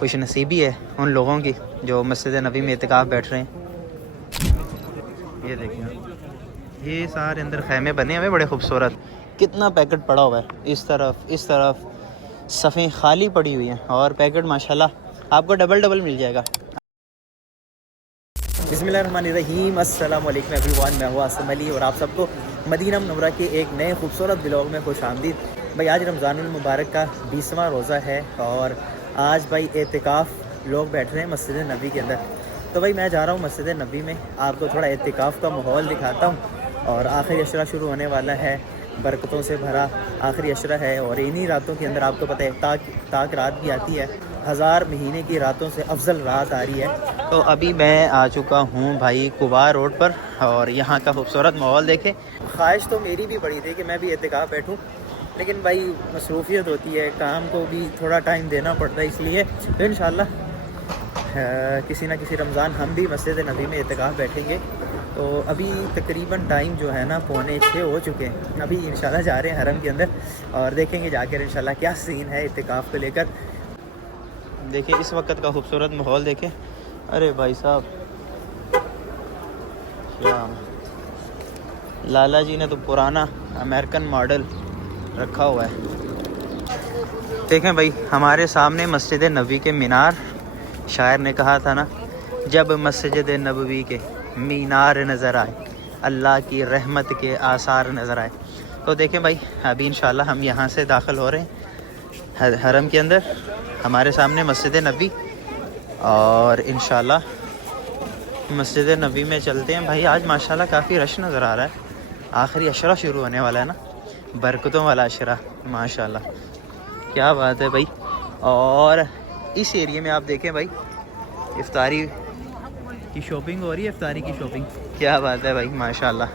खुश नसीबी है उन लोगों की जो मस्जिद नबी में इत्तिकाफ़ बैठ रहे हैं। ये देखिए ये सारे अंदर खैमे बने हुए बड़े खूबसूरत। कितना पैकेट पड़ा हुआ है, इस तरफ सफ़ें खाली पड़ी हुई हैं और पैकेट माशाल्लाह आपको डबल डबल मिल जाएगा। बिस्मिल्लाहिर्रहमानिर्रहीम, अस्सलाम वालेकुम एवरीवन, मैं हूं आसिम अली और आप सबको मदीना मुनव्वरा के एक नए खूबसूरत ब्लॉग में खुश आमदीद। भाई आज रमज़ानुल मुबारक का 20वां रोज़ा है और आज भाई एतिकाफ़ लोग बैठ रहे हैं मस्जिद नबी के अंदर। तो भाई मैं जा रहा हूँ मस्जिद नबी में, आपको थोड़ा एतिकाफ़ का माहौल दिखाता हूँ। और आखिरी अशरा शुरू होने वाला है, बरकतों से भरा आखिरी अशरा है और इन्हीं रातों के अंदर आपको पता है ताक रात भी आती है, 1000 महीने की रातों से अफजल रात आ रही है। तो अभी मैं आ चुका हूँ भाई कुबा रोड पर और यहाँ का खूबसूरत माहौल देखें। ख्वाहिश तो मेरी भी बड़ी थी कि मैं भी एतिकाफ़ बैठूँ, लेकिन भाई मसरूफियत होती है, काम को भी थोड़ा टाइम देना पड़ता है, इसलिए तो इंशाल्लाह किसी ना किसी रमज़ान हम भी मस्जिद नबी में एतिकाफ़ बैठेंगे। तो अभी तकरीबन टाइम जो है ना 5:45 हो चुके हैं। अभी इंशाल्लाह जा रहे हैं हरम के अंदर और देखेंगे जाकर इंशाल्लाह क्या सीन है एतिकाफ़ को लेकर। देखिए इस वक्त का खूबसूरत माहौल देखें। अरे भाई साहब क्या लाला जी ने तो पुराना अमेरिकन मॉडल रखा हुआ है। देखें भाई हमारे सामने मस्जिद नबी के मीनार। शायर ने कहा था ना, जब मस्जिद नबवी के मीनार नज़र आए, अल्लाह की रहमत के आसार नज़र आए। तो देखें भाई अभी इंशाल्लाह हम यहाँ से दाखिल हो रहे हैं हरम के अंदर। हमारे सामने मस्जिद नबी और इंशाल्लाह मस्जिद नबी में चलते हैं। भाई आज माशाल्लाह काफ़ी रश नज़र आ रहा है। आखिरी अशरा शुरू होने वाला है ना, बरकतों वाला अशरा, माशाल्लाह क्या बात है भाई। और इस एरिया में आप देखें भाई इफ्तारी की शॉपिंग हो रही है, इफ्तारी की शॉपिंग, क्या बात है भाई माशाल्लाह।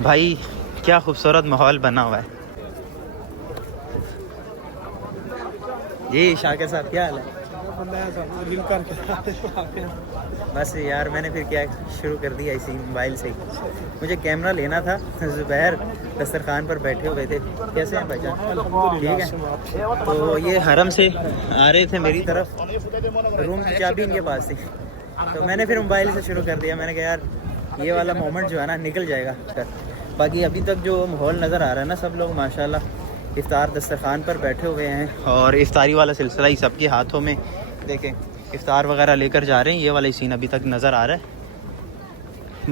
भाई क्या खूबसूरत माहौल बना हुआ है। जी शाकिर साहब क्या हाल है? बस यार मैंने फिर क्या शुरू कर दिया इसी मोबाइल से ही। मुझे कैमरा लेना था, ज़ुबैर दस्तरखान पर बैठे हुए थे। कैसे हैं भाईजान? ठीक है। तो ये हरम से आ रहे थे मेरी तरफ, रूम की चाबी इनके पास थी, तो मैंने फिर मोबाइल से शुरू कर दिया। मैंने कहा यार ये वाला मोमेंट जो है ना निकल जाएगा। बाकी अभी तक जो माहौल नज़र आ रहा है ना, सब लोग माशाल्लाह इफ्तार दस्तरखान पर बैठे हुए हैं और इफ्तारी वाला सिलसिला ही सबके हाथों में। देखें इफ्तार वगैरह लेकर जा रहे हैं, ये वाला सीन अभी तक नज़र आ रहा है।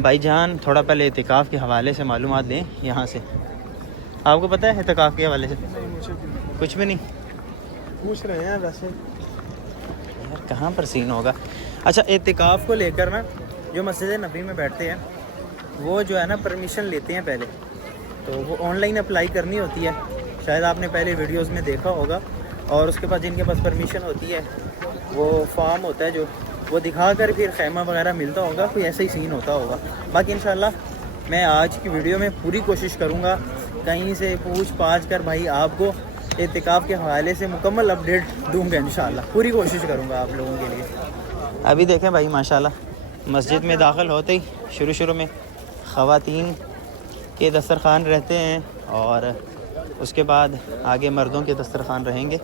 भाईजान थोड़ा पहले एतिकाफ़ के हवाले से मालूमात दें यहाँ से। आपको पता है एतिकाफ़ के हवाले से? कुछ भी नहीं पूछ रहे हैं वैसे यार, कहाँ पर सीन होगा। अच्छा एतिकाफ़ को लेकर ना जो मस्जिद नबी में बैठते हैं वो जो है ना परमिशन लेते हैं पहले, तो वो ऑनलाइन अप्लाई करनी होती है, शायद आपने पहले वीडियोस में देखा होगा। और उसके बाद जिनके पास परमिशन होती है वो फॉर्म होता है जो वो दिखा कर फिर खैमा वगैरह मिलता होगा, कोई ऐसा ही सीन होता होगा। बाकी इंशाल्लाह मैं आज की वीडियो में पूरी कोशिश करूँगा कहीं से पूछ पाछ कर भाई आपको एतिकाफ़ के हवाले से मुकम्मल अपडेट दूँगा। इंशाल्लाह पूरी कोशिश करूँगा आप लोगों के लिए। अभी देखें भाई माशाल्लाह मस्जिद में दाखिल होते ही शुरू में ख़वातीन के दस्तरखान रहते हैं और उसके बाद आगे मर्दों के दस्तरखान रहेंगे।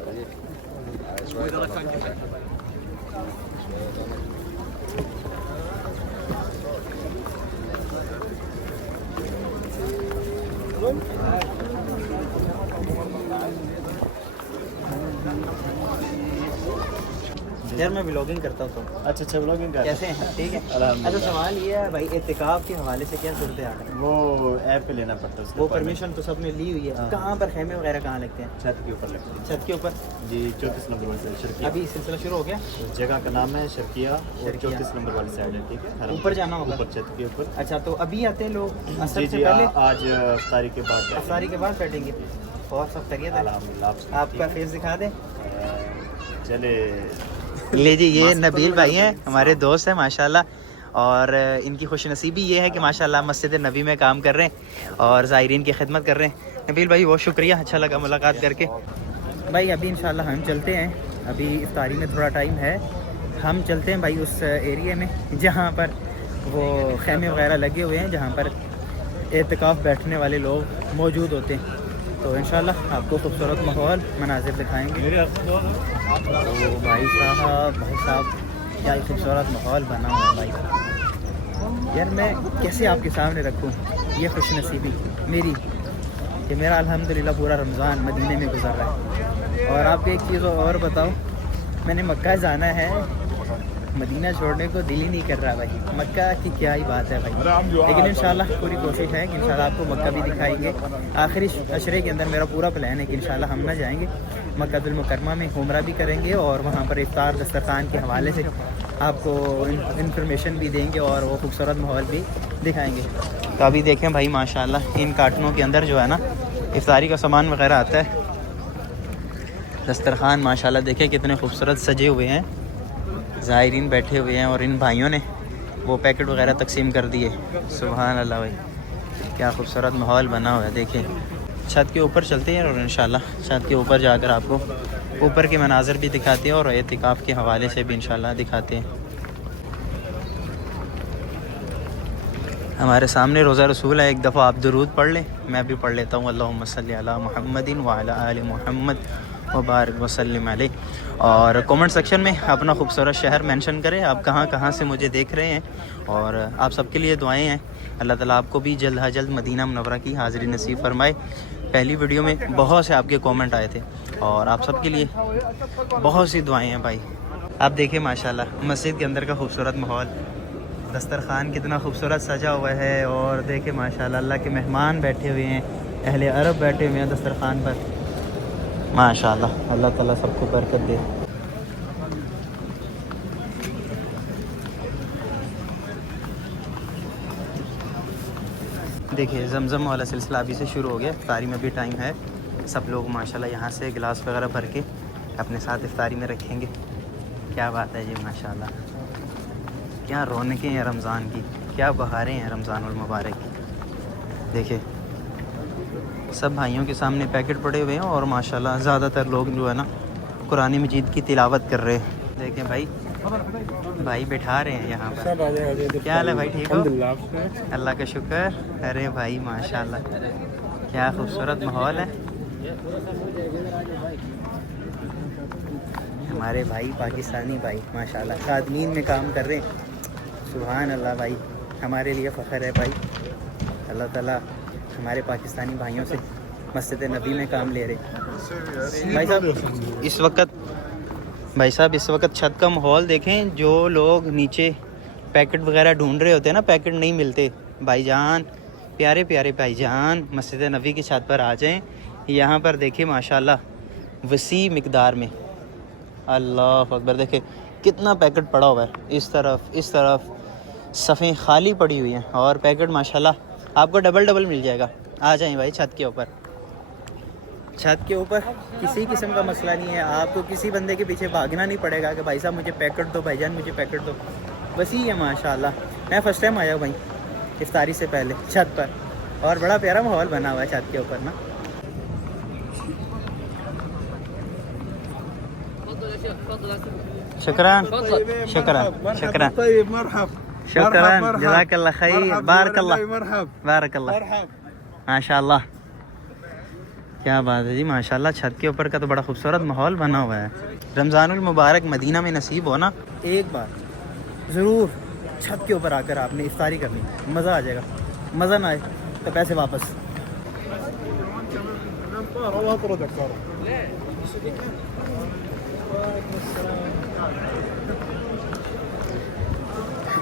यार मैं व्लॉगिंग करता हूँ तो। अच्छा व्लॉगिंग कर कैसे हैं? ठीक है। अच्छा सवाल ये है भाई एतिकाफ़ के हवाले से क्या सूरत हाल है? वो ऐप पे लेना पड़ता है, वो परमिशन तो सब ने ली हुई है। हाँ। कहाँ पर खैमे वगैरह कहाँ लगते हैं? छत के ऊपर लगती है। छत के ऊपर जी 34 नंबर वाली साइड शर्किया। अभी सिलसिला शुरू हो गया। जगह का नाम है शर्किया और 34 नंबर वाली साइड है। ठीक है, ऊपर जाना होगा, ऊपर छत के ऊपर। अच्छा तो अभी आते हैं लोग असर जी से पहले? आज अफ्तारी के बाद अफ्तारी के बाद बैठेंगे। और सब खैरियत है? अल्हम्दुलिल्लाह। आपका फेस दिखा दें। चले ले जी, ये नबील भाई हैं, हमारे दोस्त हैं माशाल्लाह। और इनकी खुशनसीबी ये है कि माशाल्लाह मस्जिद नबी में काम कर रहे हैं और ज़ायरीन की खिदमत कर रहे हैं। नबील भाई बहुत शुक्रिया, अच्छा लगा मुलाकात करके। भाई अभी इंशाल्लाह हम चलते हैं, अभी इफ्तारी में थोड़ा टाइम है, हम चलते हैं भाई उस एरिया में जहाँ पर वो खैमे वगैरह लगे हुए हैं, जहाँ पर एतिकाफ़ बैठने वाले लोग मौजूद होते हैं। तो इंशाल्लाह आपको खूबसूरत माहौल मनाजिर दिखाएंगे। तो भाई साहब क्या ही खूबसूरत माहौल बना हुआ है भाई। यार मैं कैसे आपके सामने रखूँ ये खुश नसीबी मेरी कि मेरा अल्हम्दुलिल्लाह पूरा रमज़ान मदीने में गुजर रहा है। और आपको एक चीज़ और बताऊँ, मैंने मक्का जाना है, मदीना छोड़ने को दिल ही नहीं कर रहा भाई। मक्का की क्या ही बात है भाई, लेकिन इंशाल्लाह पूरी कोशिश है कि इंशाल्लाह आपको मक्का भी दिखाएंगे। आखिरी अशरे के अंदर मेरा पूरा प्लान है कि इंशाल्लाह हम ना जाएंगे मक्का मुकरमा में, उम्रा भी करेंगे और वहाँ पर इफ्तार दस्तरखान के हवाले से आपको इन्फॉर्मेशन भी देंगे और वो खूबसूरत माहौल भी दिखाएंगे। तो अभी देखें भाई माशाल्लाह इन कार्टनों के अंदर जो है ना इफ्तारी का सामान वगैरह आता है। दस्तरखान माशाल्लाह देखें कितने खूबसूरत सजे हुए हैं, ज़ायरीन बैठे हुए हैं और इन भाइयों ने वो पैकेट वगैरह तकसीम कर दिए। सुभान अल्लाह भाई, क्या खूबसूरत माहौल बना हुआ है। देखें छत के ऊपर चलते हैं और इंशाल्लाह छत के ऊपर जाकर आपको ऊपर के मनाज़र भी दिखाते हैं और एतिकाफ़ के हवाले से भी इंशाल्लाह दिखाते हैं। हमारे सामने रोज़ा रसूल है, एक दफ़ा आप दुरूद पढ़ लें, मैं भी पढ़ लेता हूँ। अल्लाहुम्मा सल्ली अला मुहम्मदिन व अला आलि मुहम्मद व बारिक व सल्लिम अलैहि। और कमेंट सेक्शन में अपना खूबसूरत शहर मेंशन करें, आप कहाँ से मुझे देख रहे हैं। और आप सबके लिए दुआएं हैं, अल्लाह ताला आपको भी जल्द से जल्द मदीना मुनव्वरा की हाज़िरी नसीब फरमाए। पहली वीडियो में बहुत से आपके कमेंट आए थे और आप सबके लिए बहुत सी दुआएं हैं भाई। आप देखें माशाल्लाह मस्जिद के अंदर का खूबसूरत माहौल, दस्तरखान कितना खूबसूरत सजा हुआ है और देखें माशाल्लाह अल्लाह के मेहमान बैठे हुए हैं, अहले अरब बैठे हुए हैं दस्तरखान पर। माशाल्लाह अल्लाह ताला सबको बरकत दे। देखिए ज़मज़म वाला सिलसिला अभी से शुरू हो गया, इफ्तारी में भी टाइम है। सब लोग माशाल्लाह यहाँ से गिलास वगैरह भर के अपने साथ इफ्तारी में रखेंगे। क्या बात है जी माशाल्लाह, क्या रौनकें हैं रमज़ान की, क्या बहारें हैं रमज़ानुल मुबारक की। देखिए सब भाइयों के सामने पैकेट पड़े हुए हैं और माशाल्लाह ज़्यादातर लोग जो है ना कुरान मजीद की तिलावत कर रहे हैं। देखें भाई बैठा रहे हैं यहाँ पर। क्या हाल है भाई, ठीक हो? अल्लाह का शुक्र। अरे भाई माशाल्लाह क्या खूबसूरत माहौल है। हमारे भाई पाकिस्तानी भाई माशाल्लाह खादमीन में काम कर रहे हैं। सुभान अल्लाह भाई, हमारे लिए फ़ख्र है भाई। अल्लाह ताला हमारे पाकिस्तानी भाइयों से मस्जिद नबी में काम ले रहे। भाई साहब इस वक्त छत का माहौल देखें। जो लोग नीचे पैकेट वगैरह ढूंढ रहे होते हैं ना, पैकेट नहीं मिलते, भाईजान प्यारे प्यारे भाईजान मस्जिद नबी की छत पर आ जाएं। यहाँ पर देखें माशाल्लाह वसी मिकदार में, अल्लाह अकबर, देखें कितना पैकेट पड़ा हुआ है। इस तरफ सफ़ें खाली पड़ी हुई हैं और पैकेट माशाल्लाह आपको डबल मिल जाएगा। आ जाएं भाई छत के ऊपर। छत के ऊपर किसी किस्म का मसला नहीं है, आपको किसी बंदे के पीछे भागना नहीं पड़ेगा कि भाई साहब मुझे पैकेट दो, भाईजान मुझे पैकेट दो। बस ही है माशाल्लाह। मैं फ़र्स्ट टाइम आया हूँ भाई इफ्तारी से पहले छत पर और बड़ा प्यारा माहौल बना हुआ है छत के ऊपर ना। शुक्रान जज़ाकल्लाह खैर, बारकल्लाह माशाल्लाह। क्या बात है जी माशाल्लाह। छत के ऊपर का तो बड़ा खूबसूरत माहौल बना हुआ है। रमज़ानुल मुबारक मदीना में नसीब हो ना, एक बार ज़रूर छत के ऊपर आकर आपने इफ्तारी करनी, मज़ा आ जाएगा। मज़ा ना आए तो पैसे वापस।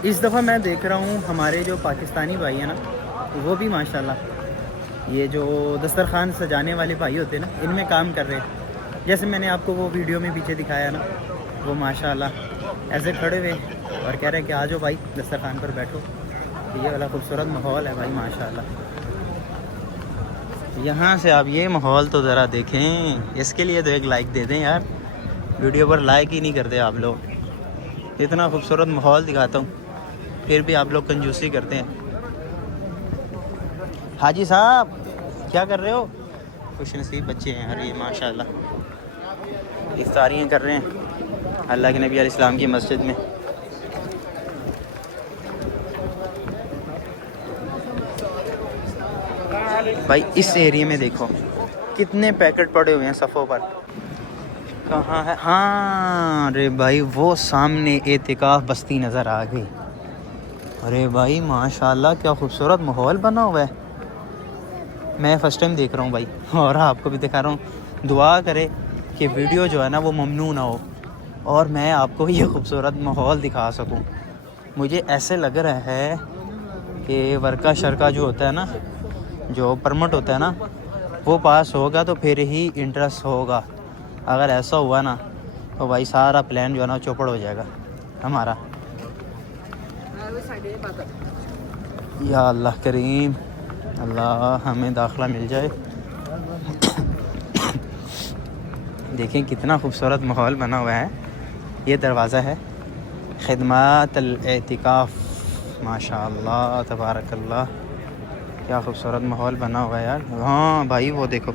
इस दफ़ा मैं देख रहा हूँ हमारे जो पाकिस्तानी भाई हैं ना, वो भी माशाल्लाह ये जो दस्तरखान सजाने वाले भाई होते हैं ना, इनमें काम कर रहे हैं। जैसे मैंने आपको वो वीडियो में पीछे दिखाया ना, वो माशाल्लाह ऐसे खड़े हुए और कह रहे हैं कि आ जाओ भाई दस्तरखान पर बैठो। तो ये वाला खूबसूरत माहौल है भाई माशाल्लाह। यहाँ से आप ये माहौल तो ज़रा देखें, इसके लिए तो एक लाइक दे दें यार। वीडियो पर लाइक ही नहीं करते आप लोग। इतना खूबसूरत माहौल दिखाता हूँ फिर भी आप लोग कंजूसी करते हैं। हाजी साहब क्या कर रहे हो? खुश नसीब बच्चे हैं। अरे माशाल्लाह इफ्तारियाँ कर रहे हैं अल्लाह के नबी अलैहिस्सलाम की मस्जिद में। भाई इस एरिया में देखो कितने पैकेट पड़े हुए हैं सफ़ों पर। कहाँ है? हाँ अरे भाई वो सामने एतिकाफ़ बस्ती नज़र आ गई। अरे भाई माशाल्लाह क्या खूबसूरत माहौल बना हुआ है। मैं फ़र्स्ट टाइम देख रहा हूँ भाई, और आपको भी दिखा रहा हूँ। दुआ करे कि वीडियो जो है ना वो ममनू ना हो और मैं आपको ये खूबसूरत माहौल दिखा सकूँ। मुझे ऐसे लग रहा है कि वर्का शर्का जो होता है ना, जो परमिट होता है ना, वो पास होगा तो फिर ही इंटरेस्ट होगा। अगर ऐसा हुआ ना तो भाई सारा प्लान जो है ना चौपड़ हो जाएगा हमारा। या अल्लाह करीम, अल्लाह हमें दाखिला मिल जाए। देखें कितना खूबसूरत माहौल बना हुआ है। ये दरवाज़ा है खिदमत अल-एतिकाफ़। माशाअल्लाह तबारकल्लाह, क्या खूबसूरत माहौल बना हुआ है यार। हाँ भाई वो देखो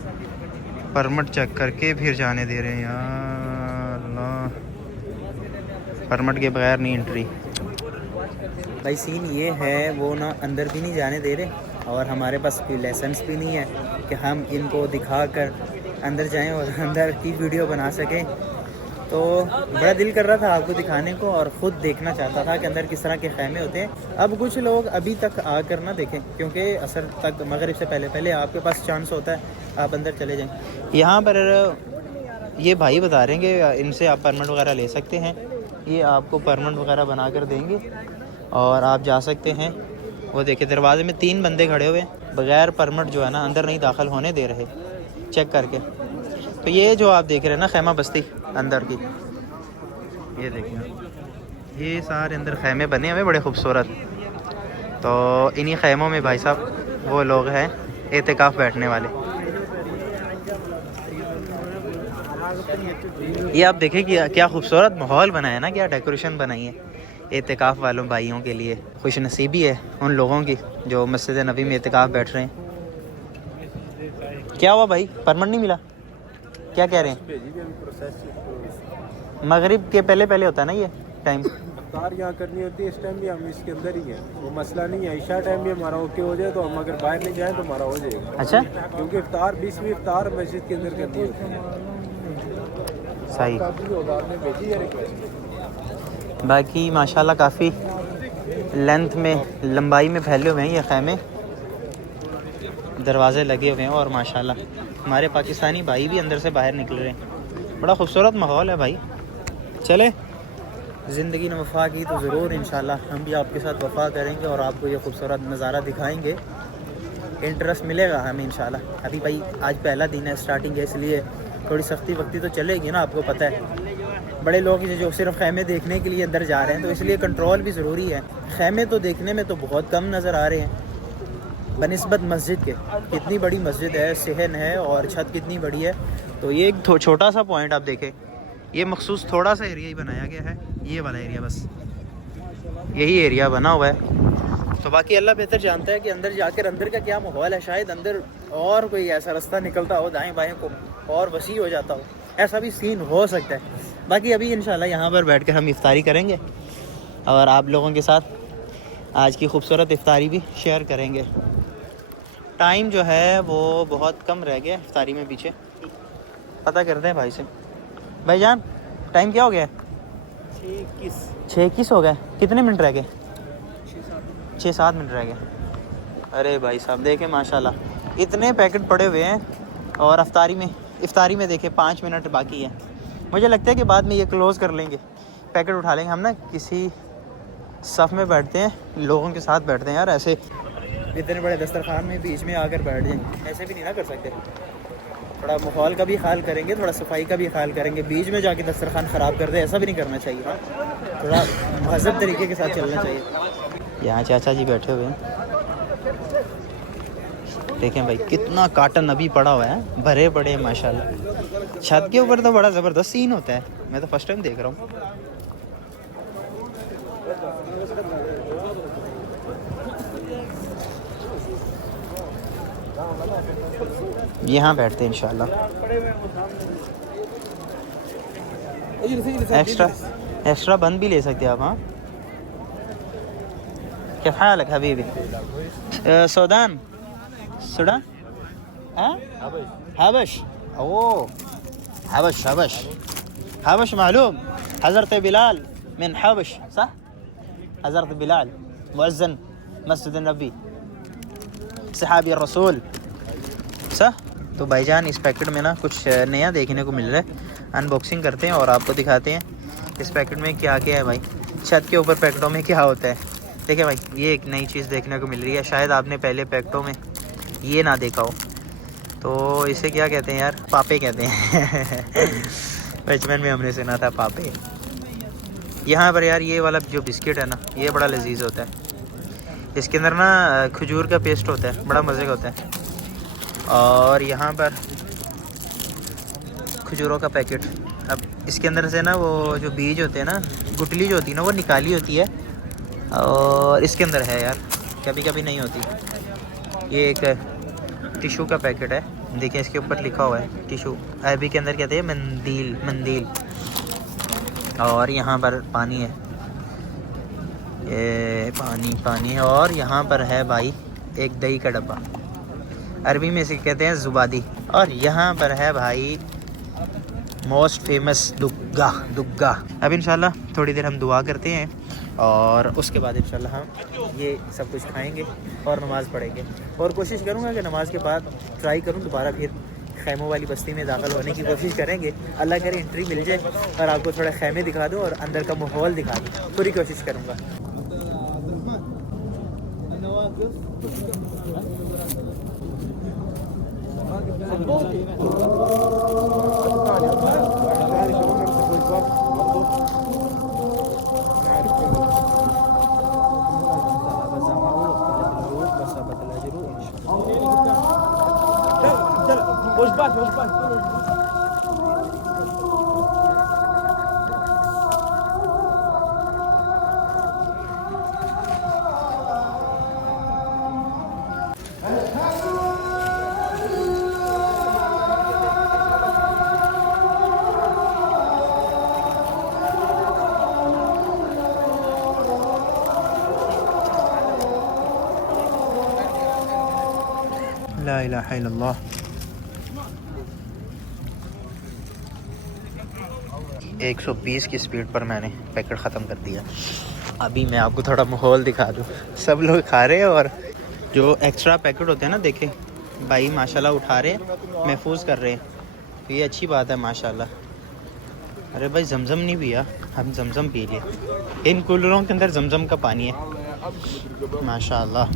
परमिट चेक करके फिर जाने दे रहे हैं यार। अल्लाह, परमिट के बगैर नहीं एंट्री। भाई सीन ये है वो ना अंदर भी नहीं जाने दे रहे और हमारे पास कोई लाइसेंस भी नहीं है कि हम इनको दिखा कर अंदर जाएं और अंदर की वीडियो बना सकें। तो बड़ा दिल कर रहा था आपको दिखाने को और ख़ुद देखना चाहता था कि अंदर किस तरह के खैमे होते हैं। अब कुछ लोग अभी तक आकर ना देखें क्योंकि असर तक मगरिब से पहले आपके पास चांस होता है, आप अंदर चले जाएं। यहाँ पर ये भाई बता रहे हैं कि इनसे आप परमिट वगैरह ले सकते हैं, ये आपको परमिट वगैरह बना कर देंगे और आप जा सकते हैं। वो देखिए दरवाजे में 3 बंदे खड़े हुए हैं, बग़ैर परमिट जो है ना अंदर नहीं दाखिल होने दे रहे चेक करके। तो ये जो आप देख रहे हैं ना खैमा बस्ती अंदर की, ये देखिए ये सारे अंदर खैमे बने हुए बड़े खूबसूरत। तो इन्हीं खैमों में भाई साहब वो लोग हैं एतिकाफ़ बैठने वाले। ये आप देखें कि क्या खूबसूरत माहौल बना है ना, क्या डेकोरेशन बनाई है एतिकाफ़ वालों भाइयों के लिए। खुश नसीबी है उन लोगों की जो मस्जिद नबी में एतिकाफ़ बैठ रहे हैं। क्या हुआ भाई, परमिट नहीं मिला? क्या कह रहे हैं? मगरिब के पहले होता है ना ये टाइम। इफ्तार यहाँ करनी होती है, इस टाइम भी हम इसके अंदर ही हैं, वो मसला नहीं है। ईशा टाइम भी हमारा ओके हो जाए तो हम अगर बाहर नहीं जाएं तो हमारा हो जाएगा। अच्छा, क्योंकि इफ्तार 20वीं इफ्तार मस्जिद के अंदर करनी होती है। सही। आपने भेजी है रिक्वेस्ट। बाकी माशाल्लाह काफ़ी लेंथ में लंबाई में फैले हुए हैं ये खैमे, दरवाज़े लगे हुए हैं और माशाल्लाह हमारे पाकिस्तानी भाई भी अंदर से बाहर निकल रहे हैं। बड़ा खूबसूरत माहौल है भाई। चले, ज़िंदगी ने वफ़ा की तो ज़रूर इंशाल्लाह हम भी आपके साथ वफ़ा करेंगे और आपको ये खूबसूरत नज़ारा दिखाएंगे। इंटरेस्ट मिलेगा हमें इंशाल्लाह। अभी भाई आज पहला दिन है, स्टार्टिंग है, इसलिए थोड़ी सख्ती वक्ती तो चलेगी ना, आपको पता है। बड़े लोग जो सिर्फ खैमे देखने के लिए अंदर जा रहे हैं तो इसलिए कंट्रोल भी ज़रूरी है। खैमे तो देखने में तो बहुत कम नज़र आ रहे हैं बनिस्बत मस्जिद के। कितनी बड़ी मस्जिद है, सहन है और छत कितनी बड़ी है। तो ये एक छोटा सा पॉइंट आप देखें, ये मखसूस थोड़ा सा एरिया ही बनाया गया है, ये वाला एरिया, बस यही एरिया बना हुआ है। तो बाकी अल्लाह बेहतर जानता है कि अंदर जाकर अंदर का क्या माहौल है। शायद अंदर और कोई ऐसा रास्ता निकलता हो दाएं बाएं को और वसी हो जाता हो, ऐसा भी सीन हो सकता है। बाकी अभी इंशाल्लाह यहाँ पर बैठ कर हम इफ्तारी करेंगे और आप लोगों के साथ आज की खूबसूरत इफ्तारी भी शेयर करेंगे। टाइम जो है वो बहुत कम रह गया इफ्तारी में, पीछे पता करते हैं भाई से। भाईजान टाइम क्या हो गया? 6:21 हो गया। कितने मिनट रह गए? 6-7 मिनट रह गए। अरे भाई साहब देखें माशाल्लाह इतने पैकेट पड़े हुए हैं और इफ्तारी में देखें 5 मिनट बाकी है। मुझे लगता है कि बाद में ये क्लोज़ कर लेंगे, पैकेट उठा लेंगे। हम ना किसी सफ़ में बैठते हैं, लोगों के साथ बैठते हैं यार। ऐसे इतने बड़े दस्तरखान में बीच में आकर बैठ जाएंगे, ऐसे भी नहीं ना कर सकते। थोड़ा माहौल का भी ख्याल करेंगे, थोड़ा सफाई का भी ख्याल करेंगे। बीच में जाके दस्तरखान ख़राब कर दे, ऐसा भी नहीं करना चाहिए। थोड़ा महज़ब तरीके के साथ चलना चाहिए। यहाँ चाचा जी बैठे हुए हैं, देखें भाई कितना काटन अभी पड़ा हुआ है, भरे पड़े हैं माशाल्लाह। छत के ऊपर तो बड़ा ज़बरदस्त सीन होता है, मैं तो फर्स्ट टाइम देख रहा हूँ। यहाँ बैठते हैं इंशाल्लाह। एक्स्ट्रा बंद भी ले सकते हैं आप। हाँ क्या हाल है हबीबी? सूडान हाँ हबश ओ हबश हबश हबश मालूम हज़रत बिलाल मिन हबश सह हज़रत बिलाल मुअज़्ज़िन मस्जिद नबी सहाबी रसूल सह। तो भाईजान इस पैकेट में ना कुछ नया देखने को मिल रहा है, अनबॉक्सिंग करते हैं और आपको दिखाते हैं इस पैकेट में क्या क्या है। भाई छत के ऊपर पैकेटों में क्या होता है, देखिए भाई ये एक नई चीज़ देखने को मिल रही है, शायद आपने पहले पैकेटों में ये ना देखा हो। तो इसे क्या कहते हैं यार, पापे कहते हैं बचपन में हमने सुना था पापे। यहाँ पर यार ये वाला जो बिस्किट है ना ये बड़ा लजीज होता है, इसके अंदर ना खजूर का पेस्ट होता है, बड़ा मज़े का होता है। और यहाँ पर खजूरों का पैकेट, अब इसके अंदर से ना वो जो बीज होते हैं ना, गुठली जो होती है ना वो निकाली होती है और इसके अंदर है यार, कभी कभी नहीं होती। ये एक टिशू का पैकेट है, देखिए इसके ऊपर लिखा हुआ है टिशू, अरबी के अंदर कहते हैं मंदील मंदील। और यहाँ पर पानी है, ये पानी पानी है। और यहाँ पर है भाई एक दही का डब्बा, अरबी में इसे कहते हैं ज़ुबादी। और यहाँ पर है भाई मोस्ट फेमस दुग्गा दुग्गा। अब इंशाल्लाह थोड़ी देर हम दुआ करते हैं और उसके बाद इंशाल्लाह हम ये सब कुछ खाएंगे और नमाज़ पढ़ेंगे। और कोशिश करूँगा कि नमाज के बाद ट्राई करूँ दोबारा फिर खैमों वाली बस्ती में दाखिल होने की कोशिश करेंगे। अल्लाह करे एंट्री मिल जाए और आपको थोड़ा खैमे दिखा दूँ और अंदर का माहौल दिखा दूँ, पूरी कोशिश करूँगा। ला इलाहा इल्लल्लाह। एक 120 की स्पीड पर मैंने पैकेट ख़त्म कर दिया। अभी मैं आपको थोड़ा माहौल दिखा दूँ, सब लोग खा रहे हैं और जो एक्स्ट्रा पैकेट होते हैं ना, देखे भाई माशाल्लाह उठा रहे हैं, महफूज कर रहे हैं, तो ये अच्छी बात है माशाल्लाह। अरे भाई जमजम नहीं पिया, हम जमजम पी लिए। इन कूलरों के अंदर जमजम का पानी है माशाल्लाह।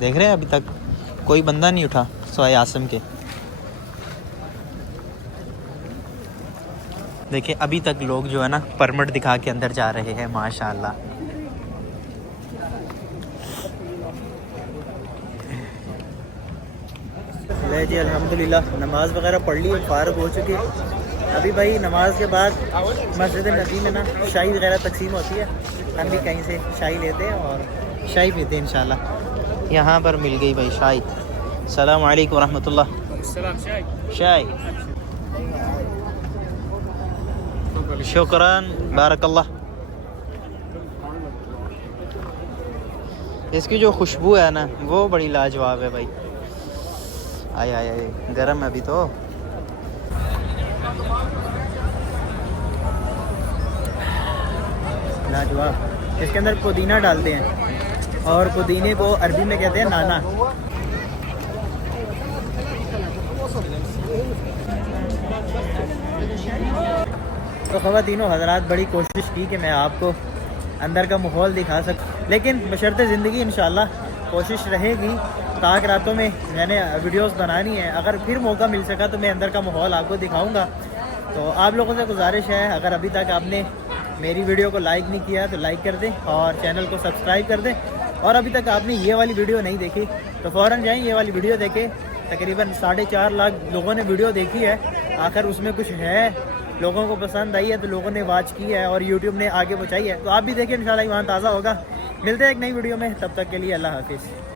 देख रहे हैं अभी तक कोई बंदा नहीं उठा सिवाय आसम के। देखिए अभी तक लोग जो है ना परमिट दिखा के अंदर जा रहे हैं माशाल्लाह। ले जी अल्हम्दुलिल्लाह नमाज़ वगैरह पढ़ ली, फारग हो चुके। अभी भाई नमाज के बाद मस्जिद नबी में ना शाही वगैरह तकसीम होती है, हम भी कहीं से शाही लेते हैं और शाही पीते हैं इंशाल्लाह। यहाँ पर मिल गई भाई शाही। अस्सलाम वालेकुम रहमतुल्लाह। शाही शुक्रान बारकल्लाह। इसकी जो खुशबू है ना वो बड़ी लाजवाब है भाई। आए आए आए गर्म है अभी तो। लाजवाब। इसके अंदर पुदीना डालते हैं और पुदीने को अरबी में कहते हैं नाना। तो ख़वातीनों हज़रात बड़ी कोशिश की कि मैं आपको अंदर का माहौल दिखा सकूं, लेकिन बशर्ते ज़िंदगी इंशाल्लाह कोशिश रहेगी ताक रातों में मैंने वीडियोस बनानी है। अगर फिर मौका मिल सका तो मैं अंदर का माहौल आपको दिखाऊंगा। तो आप लोगों से गुजारिश है, अगर अभी तक आपने मेरी वीडियो को लाइक नहीं किया तो लाइक कर दें और चैनल को सब्सक्राइब कर दें। और अभी तक आपने ये वाली वीडियो नहीं देखी तो फ़ौरन जाएं ये वाली वीडियो देखें। तकरीबन 4.5 लाख लोगों ने वीडियो देखी है, आखिर उसमें कुछ है, लोगों को पसंद आई है तो लोगों ने वॉच की है और यूट्यूब ने आगे पहुँचाई है। तो आप भी देखें इंशाल्लाह ईमान ताज़ा होगा। मिलते हैं एक नई वीडियो में, तब तक के लिए अल्लाह हाफिज़।